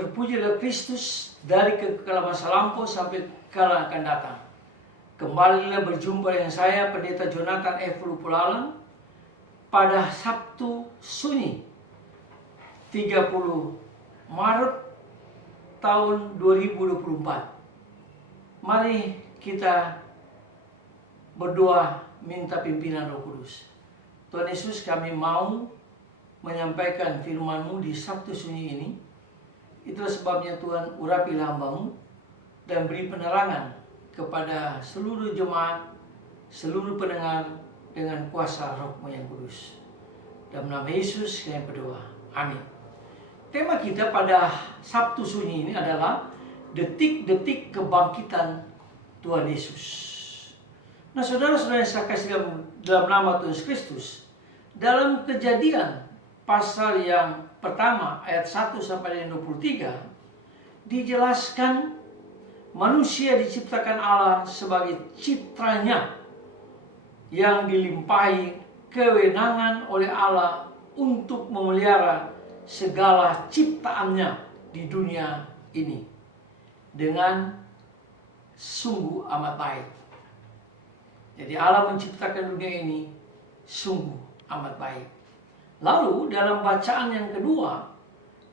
Terpujilah Kristus dari kekekalan masa lampau sampai kala akan datang. Kembalilah berjumpa dengan saya, Pendeta Jonathan F. Lupulalang, pada Sabtu Sunyi 30 Maret tahun 2024. Mari kita berdoa minta pimpinan Roh Kudus. Tuhan Yesus, kami mau menyampaikan firman-Mu di Sabtu Sunyi ini. Itulah sebabnya Tuhan, urapilah hamba-Mu dan beri penerangan kepada seluruh jemaat, seluruh pendengar dengan kuasa Roh-Mu yang kudus. Dalam nama Yesus kami berdoa. Amin. Tema kita pada Sabtu Sunyi ini adalah detik-detik kebangkitan Tuhan Yesus. Nah, saudara-saudara yang saya kasih dalam nama Tuhan Yesus Kristus, dalam Kejadian pasal yang pertama ayat 1 sampai 23 dijelaskan manusia diciptakan Allah sebagai citranya yang dilimpahi kewenangan oleh Allah untuk memelihara segala ciptaannya di dunia ini dengan sungguh amat baik. Jadi Allah menciptakan dunia ini sungguh amat baik. Lalu dalam bacaan yang kedua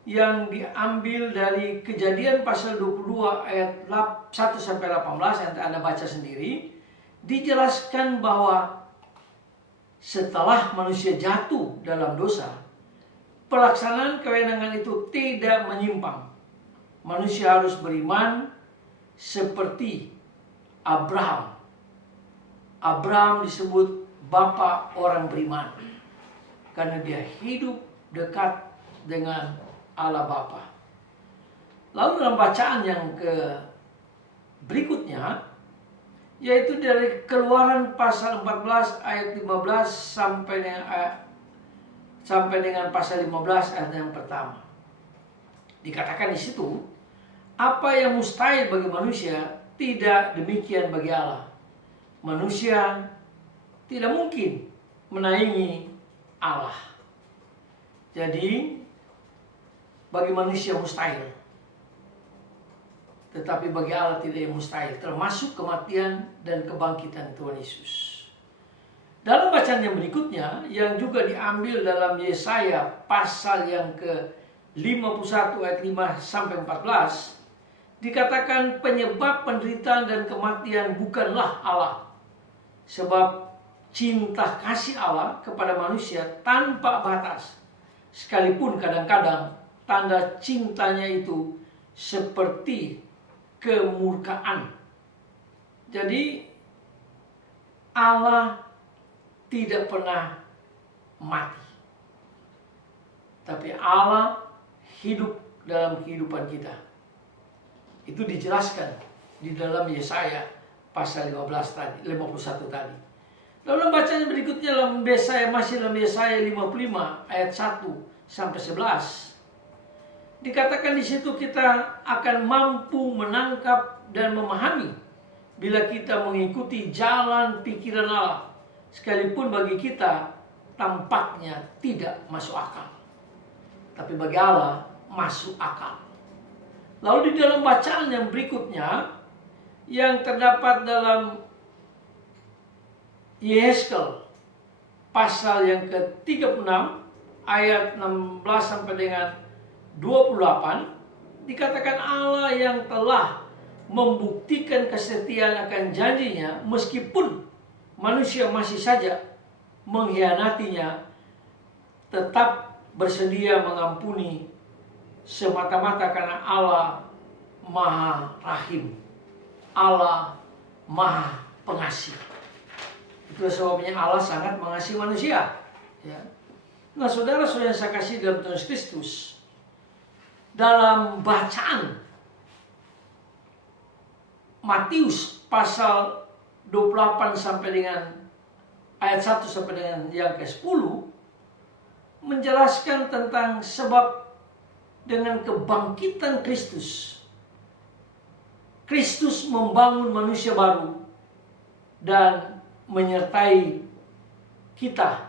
yang diambil dari Kejadian pasal 22 ayat 1 sampai 18 yang Anda baca sendiri, dijelaskan bahwa setelah manusia jatuh dalam dosa, pelaksanaan kewenangan itu tidak menyimpang. Manusia harus beriman seperti Abraham. Abraham disebut bapa orang beriman karena dia hidup dekat dengan Allah Bapa. Lalu dalam bacaan yang berikutnya, yaitu dari Keluaran pasal 14 ayat 15 sampai dengan pasal 15 ayat yang pertama. Dikatakan di situ, apa yang mustahil bagi manusia tidak demikian bagi Allah. Manusia tidak mungkin menaingi Allah. Jadi bagi manusia mustahil, tetapi bagi Allah tidak yang mustahil, termasuk kematian dan kebangkitan Tuhan Yesus. Dalam bacaan yang berikutnya, yang juga diambil dalam Yesaya pasal yang ke-51 ayat 5 sampai 14, dikatakan penyebab penderitaan dan kematian bukanlah Allah, sebab cinta kasih Allah kepada manusia tanpa batas, sekalipun kadang-kadang tanda cintanya itu seperti kemurkaan. Jadi Allah tidak pernah mati, tapi Allah hidup dalam kehidupan kita. Itu dijelaskan di dalam Yesaya pasal 15 tadi, 51 tadi. Lalu bacaan berikutnya dalam Yesaya, masih dalam Yesaya 55 ayat 1 sampai 11. Dikatakan di situ kita akan mampu menangkap dan memahami bila kita mengikuti jalan pikiran Allah, sekalipun bagi kita tampaknya tidak masuk akal, tapi bagi Allah masuk akal. Lalu di dalam bacaan yang berikutnya yang terdapat dalam Yehezkel pasal yang ke-36 ayat 16 sampai dengan 28, dikatakan Allah yang telah membuktikan kesetiaan akan janjinya meskipun manusia masih saja mengkhianatinya, tetap bersedia mengampuni semata-mata karena Allah Maha Rahim, Allah Maha Pengasih. Itu sebabnya Allah sangat mengasihi manusia. Ya. Nah, saudara-saudara yang saya kasih dalam Tuhan Kristus, dalam bacaan Matius pasal 28 sampai dengan ayat 1 sampai dengan yang ke-10 menjelaskan tentang sebab dengan kebangkitan Kristus, Kristus membangun manusia baru dan menyertai kita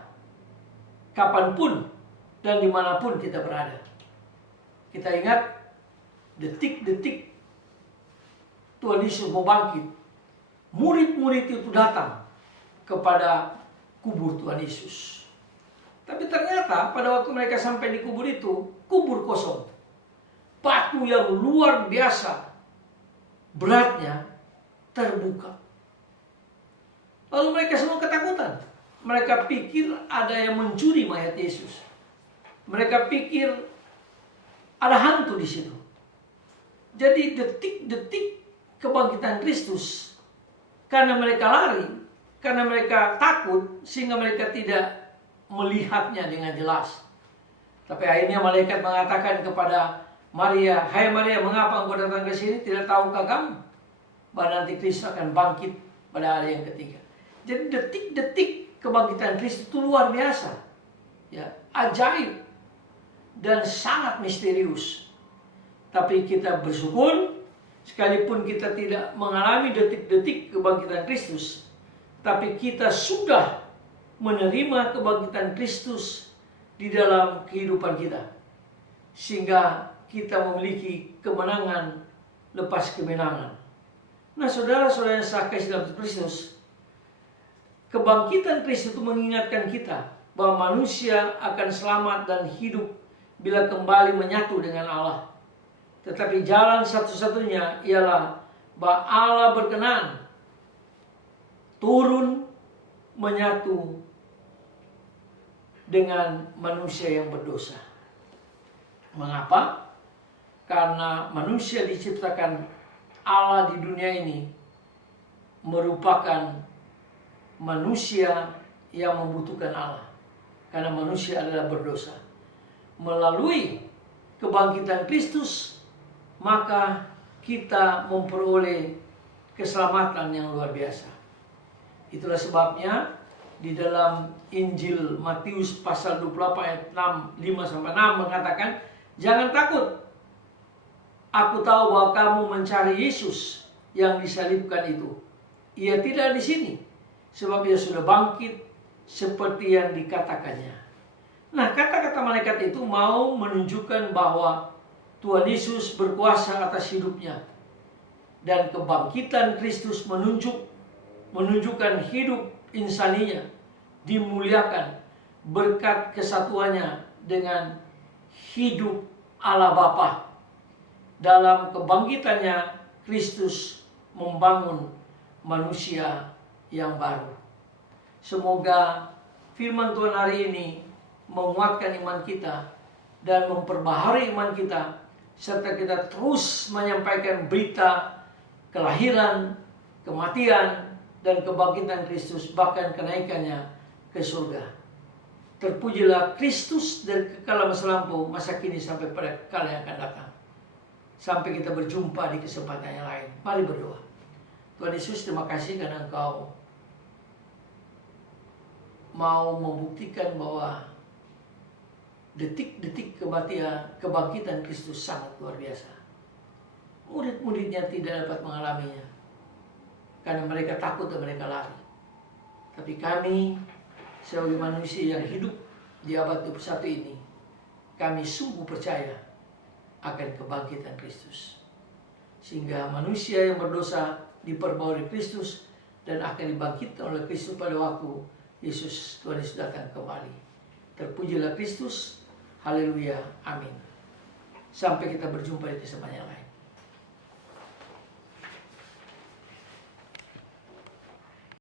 kapanpun dan dimanapun kita berada. Kita ingat detik-detik Tuhan Yesus mau bangkit, murid-murid itu datang kepada kubur Tuhan Yesus. Tapi ternyata pada waktu mereka sampai di kubur itu, kubur kosong. Batu yang luar biasa beratnya terbuka. Lalu mereka semua ketakutan. Mereka pikir ada yang mencuri mayat Yesus. Mereka pikir ada hantu di situ. Jadi detik-detik kebangkitan Kristus, karena mereka lari, karena mereka takut, sehingga mereka tidak melihatnya dengan jelas. Tapi akhirnya malaikat mengatakan kepada Maria, "Hai Maria, mengapa engkau datang ke sini? Tidak tahukah kamu bahwa nanti Kristus akan bangkit pada hari yang ketiga?" Jadi detik-detik kebangkitan Kristus itu luar biasa, ya, ajaib dan sangat misterius. Tapi kita bersyukur, sekalipun kita tidak mengalami detik-detik kebangkitan Kristus, tapi kita sudah menerima kebangkitan Kristus di dalam kehidupan kita, sehingga kita memiliki kemenangan lepas kemenangan. Nah, saudara-saudara yang saya kasih dalam Kristus, kebangkitan Kristus itu mengingatkan kita bahwa manusia akan selamat dan hidup bila kembali menyatu dengan Allah. Tetapi jalan satu-satunya ialah bahwa Allah berkenan turun menyatu dengan manusia yang berdosa. Mengapa? Karena manusia diciptakan Allah di dunia ini merupakan manusia yang membutuhkan Allah. Karena manusia adalah berdosa. Melalui kebangkitan Kristus, maka kita memperoleh keselamatan yang luar biasa. Itulah sebabnya di dalam Injil Matius pasal 28 ayat 5-6 mengatakan, "Jangan takut. Aku tahu bahwa kamu mencari Yesus yang disalibkan itu. Ia tidak di sini, sebab ia sudah bangkit seperti yang dikatakannya." Nah, kata-kata malaikat itu mau menunjukkan bahwa Tuhan Yesus berkuasa atas hidupnya. Dan kebangkitan Kristus menunjukkan hidup insaninya dimuliakan berkat kesatuannya dengan hidup Allah Bapa. Dalam kebangkitannya, Kristus membangun manusia yang baru. Semoga firman Tuhan hari ini menguatkan iman kita dan memperbaharui iman kita, serta kita terus menyampaikan berita kelahiran, kematian, dan kebangkitan Kristus, bahkan kenaikannya ke surga. Terpujilah Kristus dari kekal masa lampau, masa kini sampai pada kekal yang akan datang. Sampai kita berjumpa di kesempatan yang lain. Mari berdoa. Tuhan Yesus, terima kasih karena Engkau mau membuktikan bahwa detik-detik kebangkitan Kristus sangat luar biasa. Murid-muridnya tidak dapat mengalaminya karena mereka takut dan mereka lari. Tapi kami sebagai manusia yang hidup di abad 21 ini, kami sungguh percaya akan kebangkitan Kristus. Sehingga manusia yang berdosa diperbaharui Kristus dan akan dibangkitkan oleh Kristus pada waktu Yesus, Tuhan Yesus datang kembali. Terpujilah Kristus. Haleluya. Amin. Sampai kita berjumpa di kesempatan yang lain.